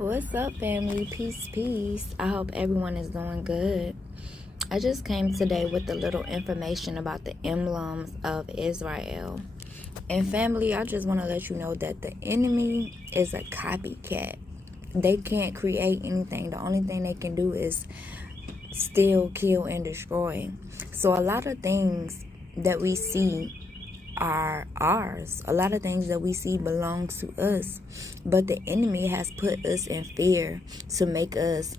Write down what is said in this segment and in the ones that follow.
What's up, family? Peace, peace. I hope everyone is doing good. I just came today with a little information about the emblems of Israel. And family, I just want to let you know that the enemy is a copycat. They can't create anything. The only thing they can do is steal, kill, and destroy. So a lot of things that we see are ours. A lot of things that we see belongs to us, but the enemy has put us in fear to make us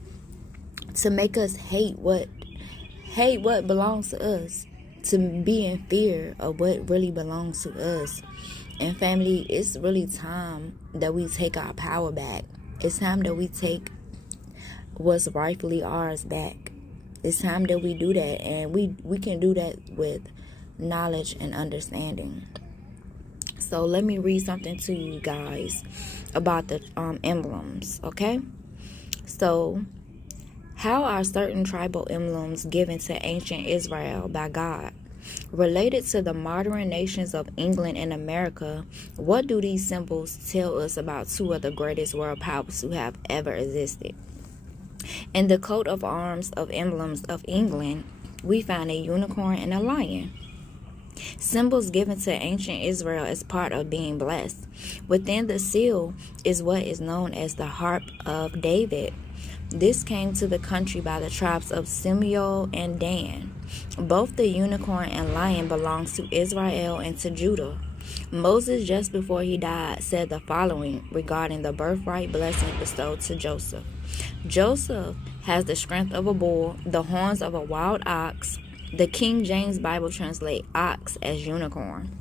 hate what belongs to us, to be in fear of what really belongs to us. And family, it's really time that we take our power back. It's time that we take what's rightfully ours back. It's time that we do that, and we can do that with knowledge and understanding. So let me read something to you guys about the emblems, okay? So, how are certain tribal emblems given to ancient Israel by God? Related to the modern nations of England and America, what do these symbols tell us about two of the greatest world powers who have ever existed? In the coat of arms of emblems of England, we find a unicorn and a lion. Symbols given to ancient Israel as part of being blessed. Within the seal is what is known as the Harp of David. This came to the country by the tribes of Simeon and Dan. Both the unicorn and lion belongs to Israel and to Judah. Moses, just before he died, said the following regarding the birthright blessing bestowed to Joseph. Joseph has the strength of a bull, the horns of a wild ox. The King James Bible translates ox as unicorn.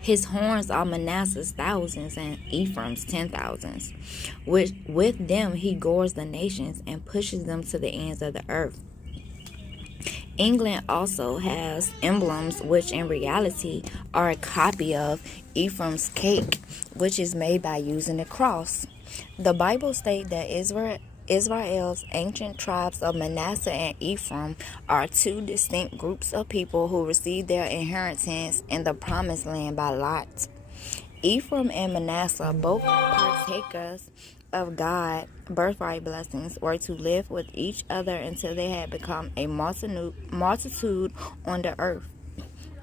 His horns are Manasseh's thousands and Ephraim's 10,000s. With them he gores the nations and pushes them to the ends of the earth. England also has emblems which in reality are a copy of Ephraim's cake, which is made by using a cross. The Bible states that Israel's ancient tribes of Manasseh and Ephraim are two distinct groups of people who received their inheritance in the promised land by lot. Ephraim and Manasseh, both partakers of God's birthright blessings, were to live with each other until they had become a multitude on the earth,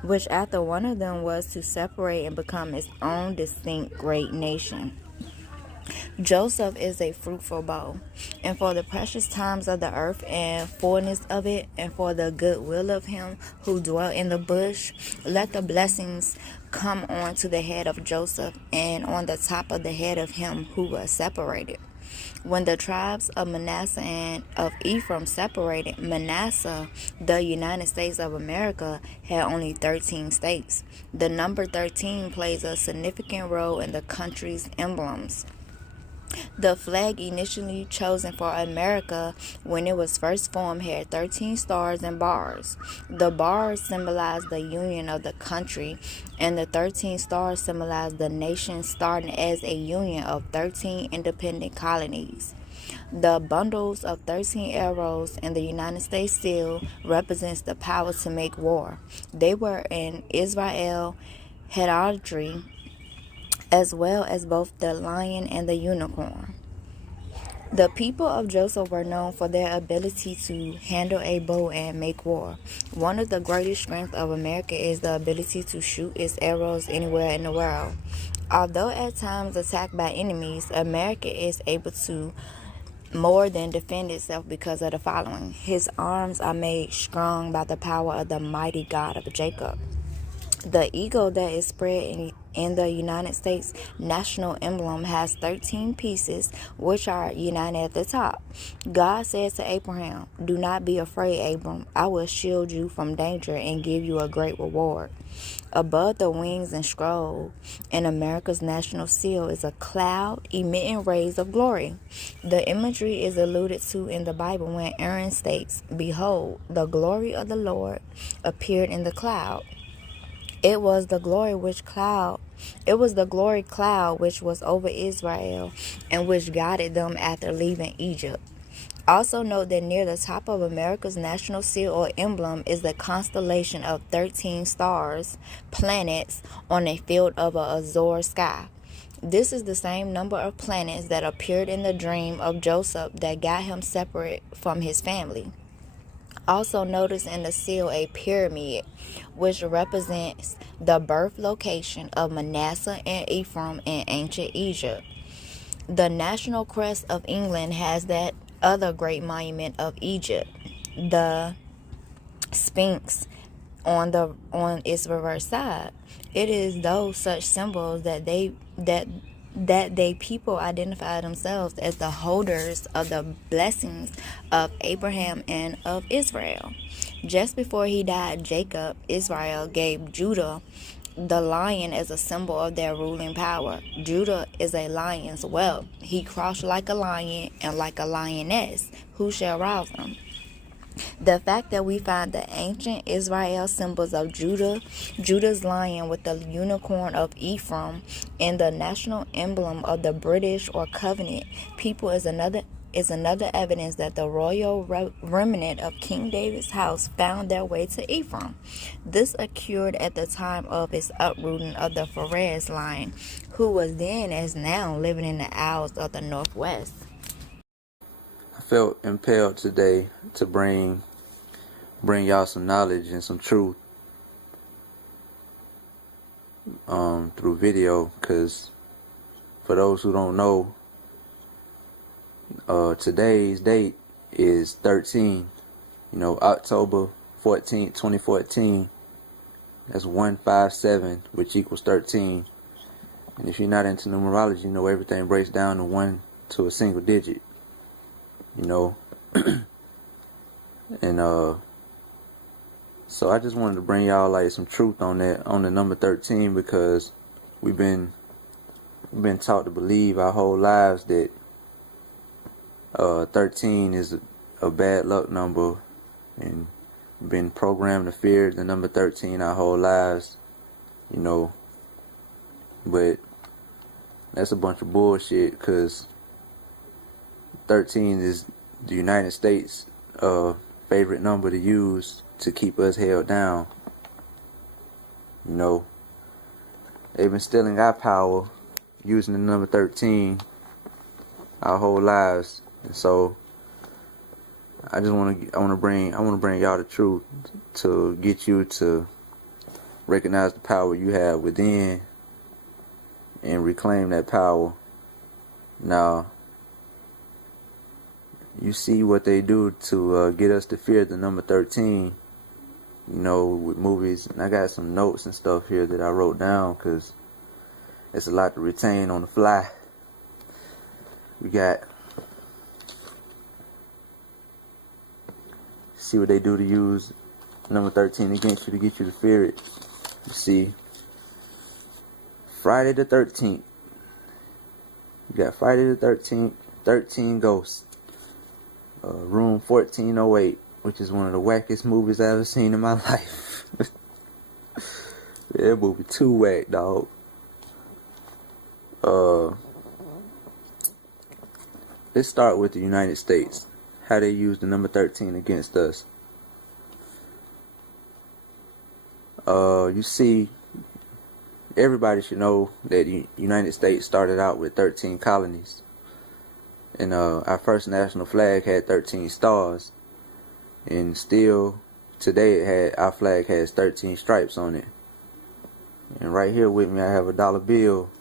which after one of them was to separate and become its own distinct great nation. Joseph is a fruitful bough, and for the precious times of the earth and fullness of it, and for the goodwill of him who dwelt in the bush, let the blessings come on to the head of Joseph and on the top of the head of him who was separated. When the tribes of Manasseh and of Ephraim separated, Manasseh, the United States of America, had only 13 states. The number 13 plays a significant role in the country's emblems. The flag initially chosen for America when it was first formed had 13 stars and bars. The bars symbolized the union of the country, and the 13 stars symbolized the nation starting as a union of 13 independent colonies. The bundles of 13 arrows in the United States seal represents the power to make war. They were in Israel heraldry, as well as both the lion and the unicorn. The people of Joseph were known for their ability to handle a bow and make war. One of the greatest strengths of America is the ability to shoot its arrows anywhere in the world. Although at times attacked by enemies, America is able to more than defend itself because of the following. His arms are made strong by the power of the mighty God of Jacob. The eagle that is spread in the United States national emblem has 13 pieces, which are united at the top. God said to Abraham, "Do not be afraid, Abram. I will shield you from danger and give you a great reward." Above the wings and scroll in America's national seal is a cloud emitting rays of glory. The imagery is alluded to in the Bible when Aaron states, "Behold, the glory of the Lord appeared in the cloud." It was the glory cloud which was over Israel and which guided them after leaving Egypt. Also note that near the top of America's national seal or emblem is the constellation of 13 stars, planets, on a field of an azure sky. This is the same number of planets that appeared in the dream of Joseph that got him separate from his family. Also notice in the seal a pyramid, which represents the birth location of Manasseh and Ephraim in ancient Egypt. The national crest of England has that other great monument of Egypt, the Sphinx, on its reverse side. It is those such symbols that they people identify themselves as the holders of the blessings of Abraham and of Israel. Just before he died, Jacob, Israel, gave Judah the lion as a symbol of their ruling power. Judah is a lion's whelp. He crouched like a lion and like a lioness. Who shall rouse him? The fact that we find the ancient Israel symbols of Judah's lion with the unicorn of Ephraim, and the national emblem of the British or Covenant people is another evidence that the royal remnant of King David's house found their way to Ephraim. This occurred at the time of its uprooting of the Pharez line, who was then as now living in the Isles of the Northwest. I felt impelled today to bring y'all some knowledge and some truth through video, because for those who don't know, today's date is 13, October 14th, 2014. That's 157, which equals 13. And if you're not into numerology, everything breaks down to 1 to a single digit. And so I just wanted to bring y'all like some truth on that, on the number 13, because we've been taught to believe our whole lives that 13 is a bad luck number, and been programmed to fear the number 13 our whole lives, but that's a bunch of bullshit, because 13 is the United States favorite number to use to keep us held down. They've been stealing our power using the number 13 our whole lives. And so I want to bring y'all the truth to get you to recognize the power you have within and reclaim that power. Now, you see what they do to get us to fear the number 13, with movies. And I got some notes and stuff here that I wrote down, because it's a lot to retain on the fly. We got, see what they do to use number 13 against you to get you to fear it. You see, Friday the 13th. You got Friday the 13th, 13 Ghosts. Room 1408, which is one of the wackest movies I've ever seen in my life. That movie too whack, dog. Let's start with the United States. How they use the number 13 against us. You see, everybody should know that the United States started out with 13 colonies. And our first national flag had 13 stars, and still today our flag has 13 stripes on it. And right here with me, I have a dollar bill.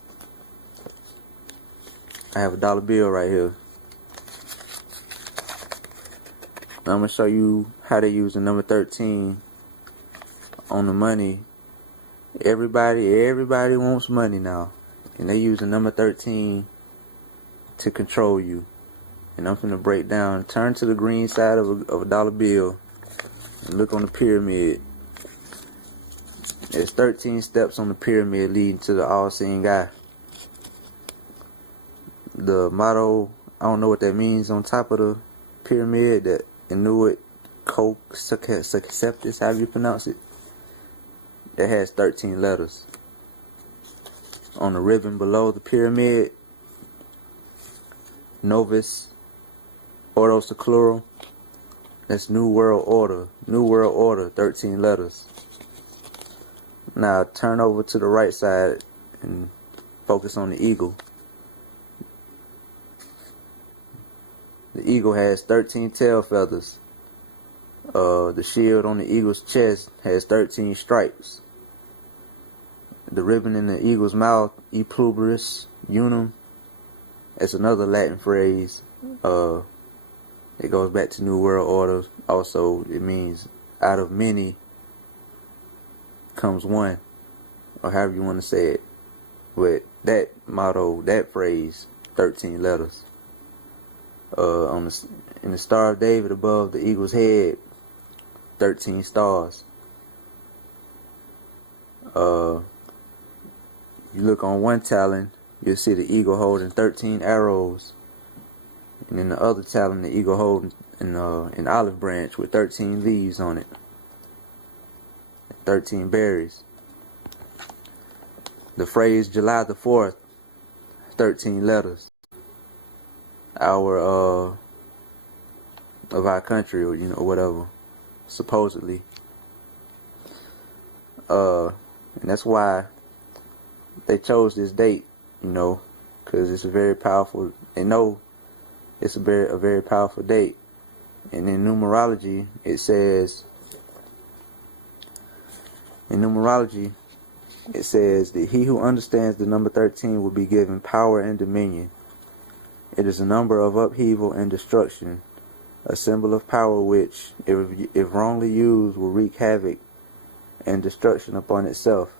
I have a dollar bill right here. Now I'm gonna show you how they use the number 13 on the money. Everybody wants money now, and they use the number 13 to control you. And I'm finna break down. Turn to the green side of a dollar bill and look on the pyramid. There's 13 steps on the pyramid leading to the all-seeing eye. The motto, I don't know what that means, on top of the pyramid, that Inuit Septis, however you pronounce it, it has 13 letters. On the ribbon below the pyramid, Novus Ordo Seclorum, that's New World Order. New World Order, 13 letters. Now turn over to the right side and focus on the eagle. The eagle has 13 tail feathers. The shield on the eagle's chest has 13 stripes. The ribbon in the eagle's mouth, E pluribus unum, that's another Latin phrase. It goes back to New World Order. Also, it means out of many comes one, or however you want to say it. But that motto, that phrase, 13 letters. In the Star of David above the eagle's head, 13 stars. You look on one talon, you'll see the eagle holding 13 arrows. And in the other talon, the eagle holding an olive branch with 13 leaves on it. 13 berries. The phrase July the 4th, 13 letters. Hour of our country, or whatever, supposedly. And that's why they chose this date, because it's a very powerful. They know it's a very powerful date. And in numerology, it says. In numerology, it says that he who understands the number 13 will be given power and dominion. It is a number of upheaval and destruction, a symbol of power which, if wrongly used, will wreak havoc and destruction upon itself.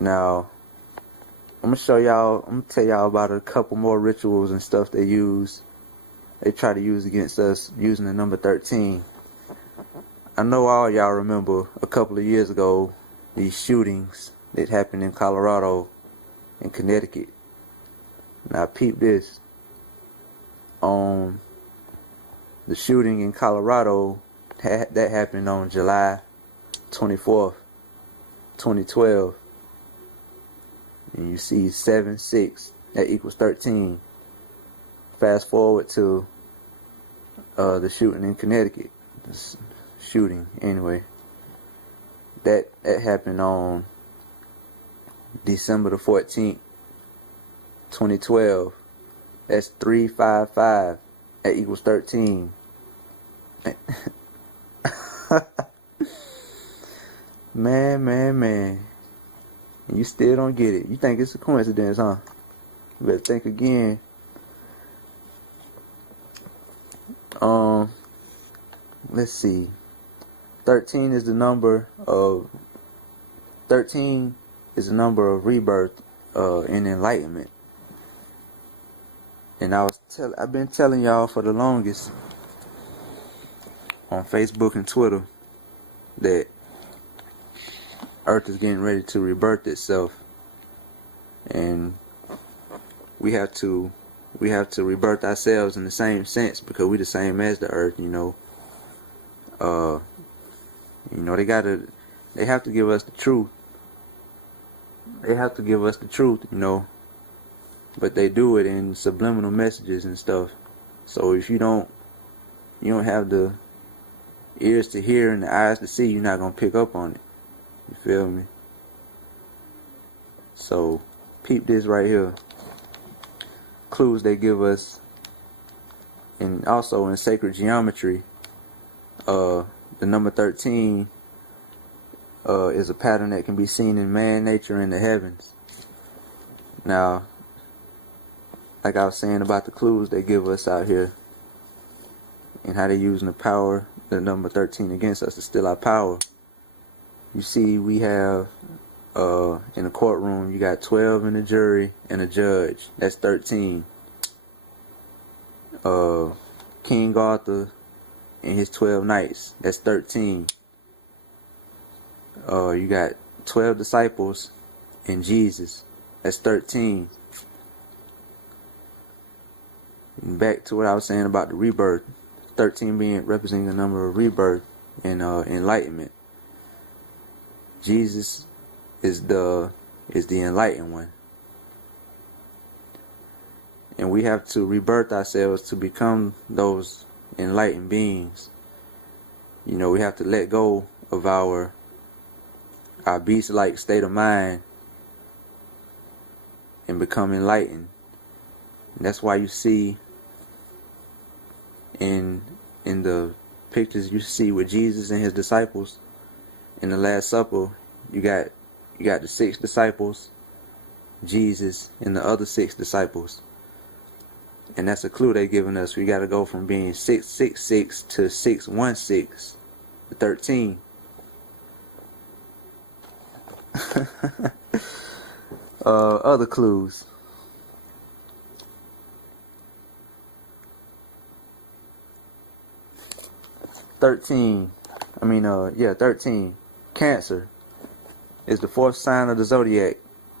Now, I'm gonna tell y'all about a couple more rituals and stuff they try to use against us using the number 13. I know all y'all remember a couple of years ago these shootings that happened in Colorado and Connecticut. Now peep this. The shooting in Colorado, that happened on July 24th, 2012. And you see 7/6, that equals 13. Fast forward to the shooting in Connecticut. This shooting, anyway. That happened on December the 14th, 2012. That's 355. That equals 13. Man. You still don't get it. You think it's a coincidence, huh? You better think again. Let's see. 13 is the number of rebirth and enlightenment. And I've been telling y'all for the longest on Facebook and Twitter that Earth is getting ready to rebirth itself, and we have to rebirth ourselves in the same sense, because we're the same as the Earth. They have to give us the truth. But they do it in subliminal messages and stuff. So if you don't have the ears to hear and the eyes to see, you're not gonna pick up on it. You feel me? So peep this right here. Clues they give us, and also in sacred geometry, the number 13 is a pattern that can be seen in man, nature, and the heavens. Now, like I was saying about the clues they give us out here, and how they're using the number 13 against us to steal our power. You see, we have in the courtroom, you got 12 in the jury and a judge. That's 13. King Arthur and his 12 knights. That's 13. You got 12 disciples and Jesus. That's 13. And back to what I was saying about the rebirth. 13 being representing the number of rebirth and enlightenment. Jesus is the enlightened one. And we have to rebirth ourselves to become those enlightened beings. We have to let go of our our beast-like state of mind and become enlightened. And that's why you see in the pictures you see with Jesus and his disciples in the Last Supper, you got the 6 disciples, Jesus, and the other 6 disciples. And that's a clue they're giving us. We got to go from being 666 to 616 to 13. Other clues. 13. 13. Cancer is the 4th sign of the zodiac.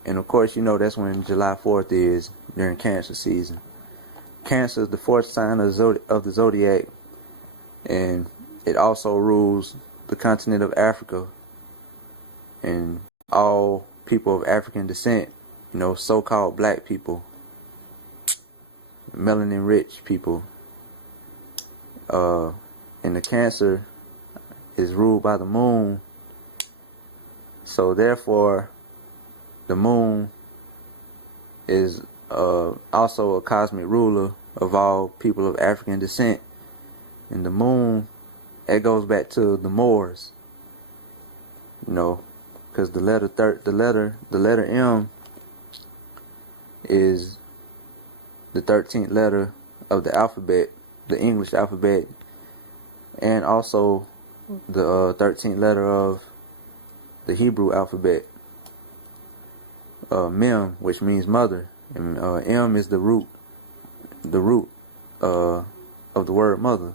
And of course, you know that's when July 4th is during Cancer season. Cancer is the 4th sign of the zodiac, and it also rules the continent of Africa and all people of African descent, you know, so-called black people, melanin rich people. And the Cancer is ruled by the moon, so therefore the moon is also a cosmic ruler of all people of African descent. And the moon, it goes back to the Moors, you know, because the letter M is the 13th letter of the alphabet, the English alphabet, and also the 13th letter of the Hebrew alphabet. Mem, which means mother, and M is the root of the word mother.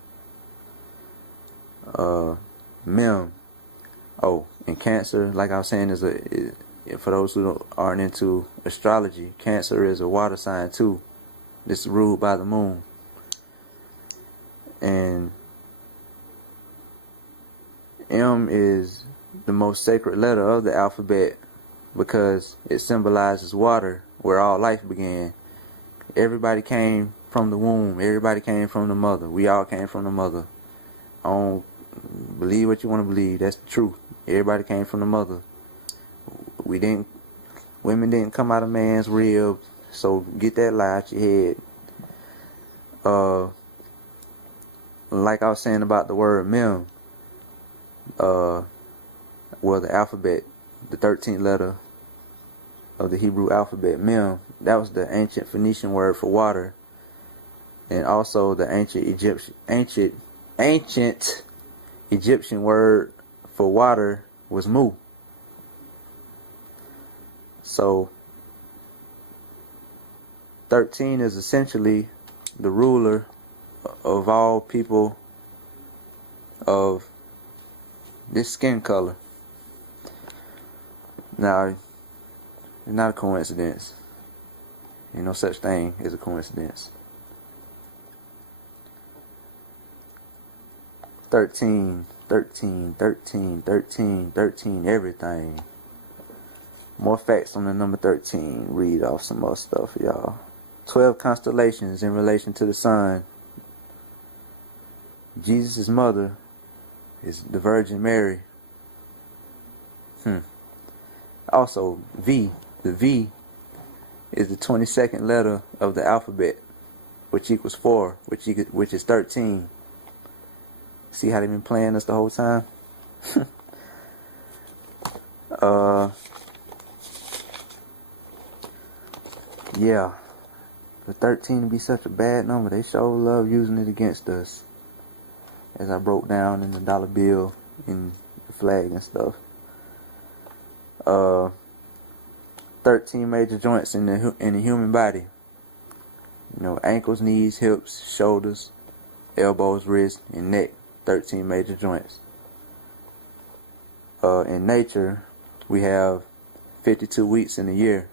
Mem. Oh, and Cancer, like I was saying, is for those who aren't into astrology, Cancer is a water sign too. It's ruled by the moon. And M is the most sacred letter of the alphabet because it symbolizes water, where all life began. Everybody came from the womb. Everybody came from the mother. We all came from the mother. I don't believe what you want to believe. That's the truth. Everybody came from the mother. Women didn't come out of man's rib. So get that lie out your head. Like I was saying about the word Mem, the alphabet, the 13th letter of the Hebrew alphabet, Mem, that was the ancient Phoenician word for water, and also the ancient Egyptian word for water was Mu. So 13 is essentially the ruler of all people of this skin color. Now, it's not a coincidence. Ain't no such thing as a coincidence. 13, everything. More facts on the number 13. Read off some more stuff, y'all. 12 constellations in relation to the sun. Jesus' mother is the Virgin Mary. Also, V. The V is the 22nd letter of the alphabet, which equals 4, which is 13. See how they've been playing us the whole time? Yeah. For 13 to be such a bad number, they sure love using it against us. As I broke down in the dollar bill and the flag and stuff. 13 major joints in the human body. You know, ankles, knees, hips, shoulders, elbows, wrists, and neck. 13 major joints. In nature, we have 52 weeks in a year.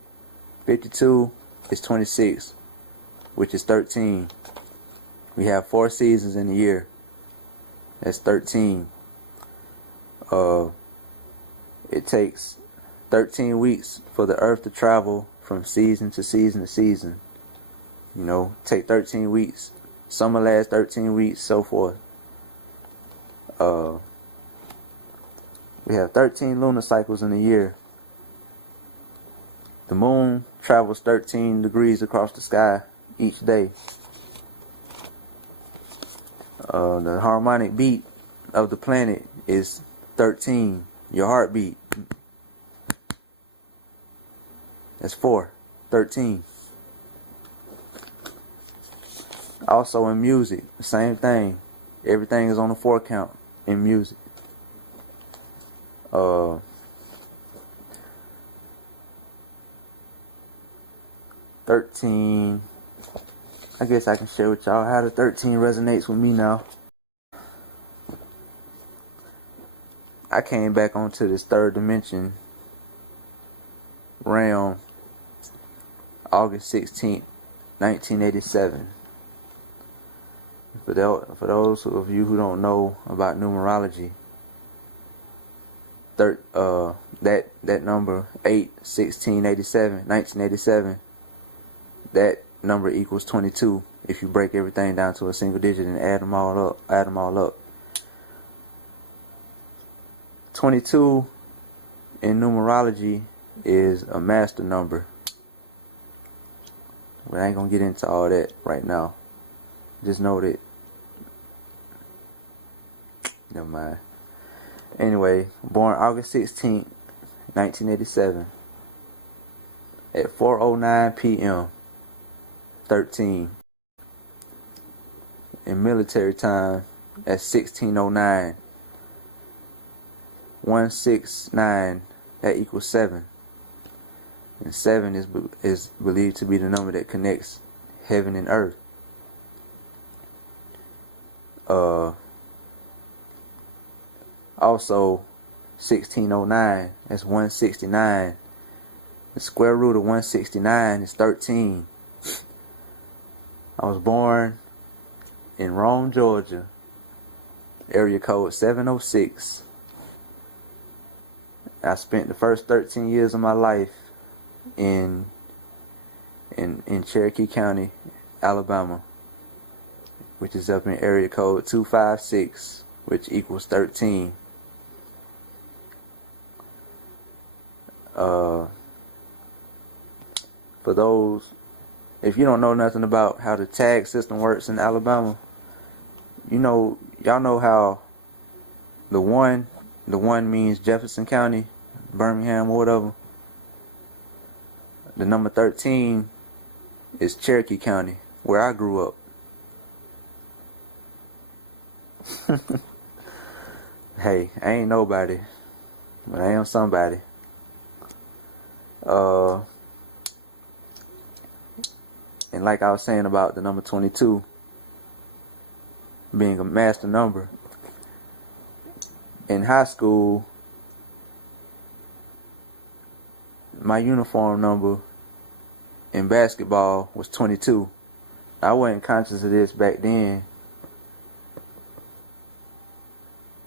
52 is 26, which is 13. We have 4 seasons in a year. That's 13. It takes 13 weeks for the earth to travel from season to season to season. You know, take 13 weeks. Summer lasts 13 weeks, so forth. We have 13 lunar cycles in a year. The moon travels 13 degrees across the sky each day. The harmonic beat of the planet is 13. Your heartbeat. That's 4. 13. Also in music, the same thing. Everything is on the 4 count in music. 13. I guess I can share with y'all how the 13 resonates with me now. I came back onto this third dimension realm August 16th, 1987. For those of you who don't know about numerology, that number 1987, that number equals 22 if you break everything down to a single digit and add them all up. 22 in numerology is a master number. But I ain't gonna get into all that right now. Just know that. Never mind. Anyway, born August 16th, 1987 at 4:09 p.m. 13. In military time at 16:09. 169, that equals 7. And 7 is believed to be the number that connects heaven and earth. Also 1609, that's 169. The square root of 169 is 13. I was born in Rome, Georgia, area code 706. I spent the first 13 years of my life in Cherokee County, Alabama, which is up in area code 256, which equals 13. For those, if you don't know nothing about how the tag system works in Alabama, y'all know how the one means Jefferson County, Birmingham, or whatever. The number 13 is Cherokee County, where I grew up. Hey, I ain't nobody, but I am somebody. And like I was saying about the number 22 being a master number, in high school, my uniform number in basketball was 22. I wasn't conscious of this back then,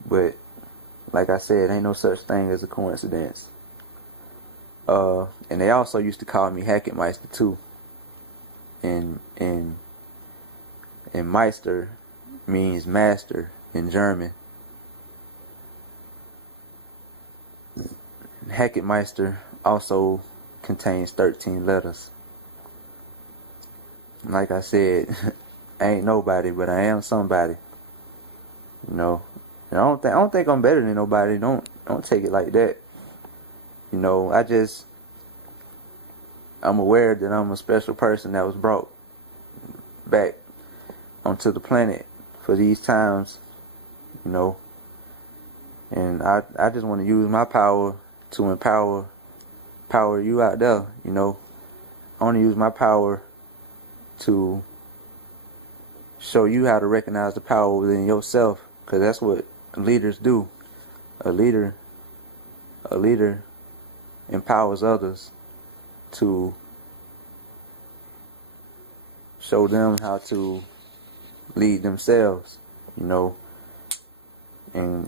but like I said, ain't no such thing as a coincidence. And they also used to call me Hacketmeister too. And Meister means master in German. Hacketmeister also contains 13 letters. Like I said, I ain't nobody, but I am somebody. And I don't think I'm better than nobody. Don't take it like that. I'm aware that I'm a special person that was brought back onto the planet for these times, and I just want to use my power to empower you out there. I want to use my power to show you how to recognize the power within yourself, because that's what leaders do. A leader empowers others to show them how to lead themselves, and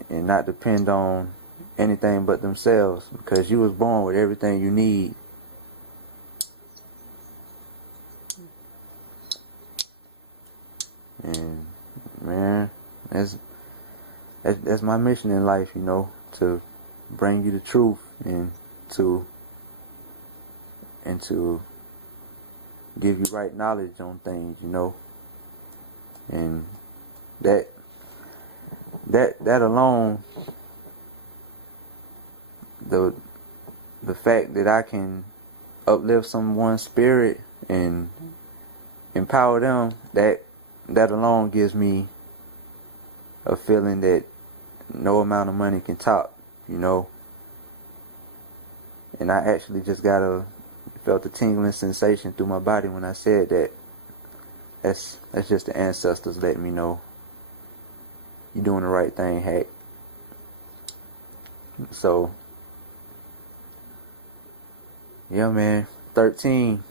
not depend on anything but themselves, because you was born with everything you need. And man, that's my mission in life, to bring you the truth and to give you right knowledge on things, you know. And that alone, the fact that I can uplift someone's spirit and empower them, that alone gives me a feeling that no amount of money can top, you know. And I actually just felt a tingling sensation through my body when I said that. That's just the ancestors letting me know you're doing the right thing, Hack. So, yeah, man, 13,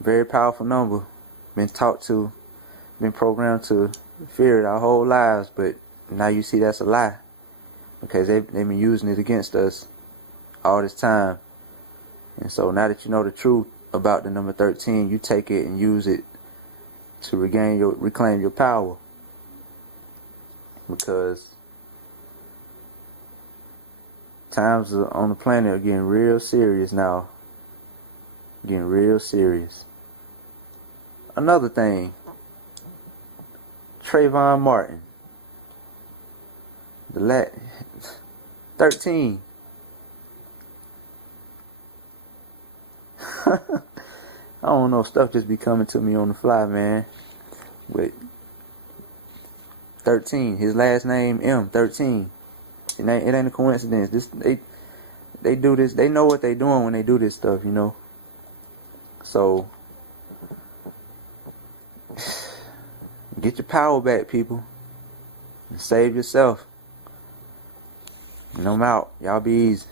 very powerful number. Been programmed to fear it our whole lives, but now you see that's a lie, because they've been using it against us all this time. And so now that you know the truth about the number 13, you take it and use it to reclaim your power, because times on the planet are getting real serious now. Getting real serious. Another thing, Trayvon Martin, 13. I don't know, stuff just be coming to me on the fly, man. But 13, his last name M, 13. It ain't a coincidence. They do this. They know what they doing when they do this stuff, you know. So get your power back, people, and save yourself. And I'm out. Y'all be easy.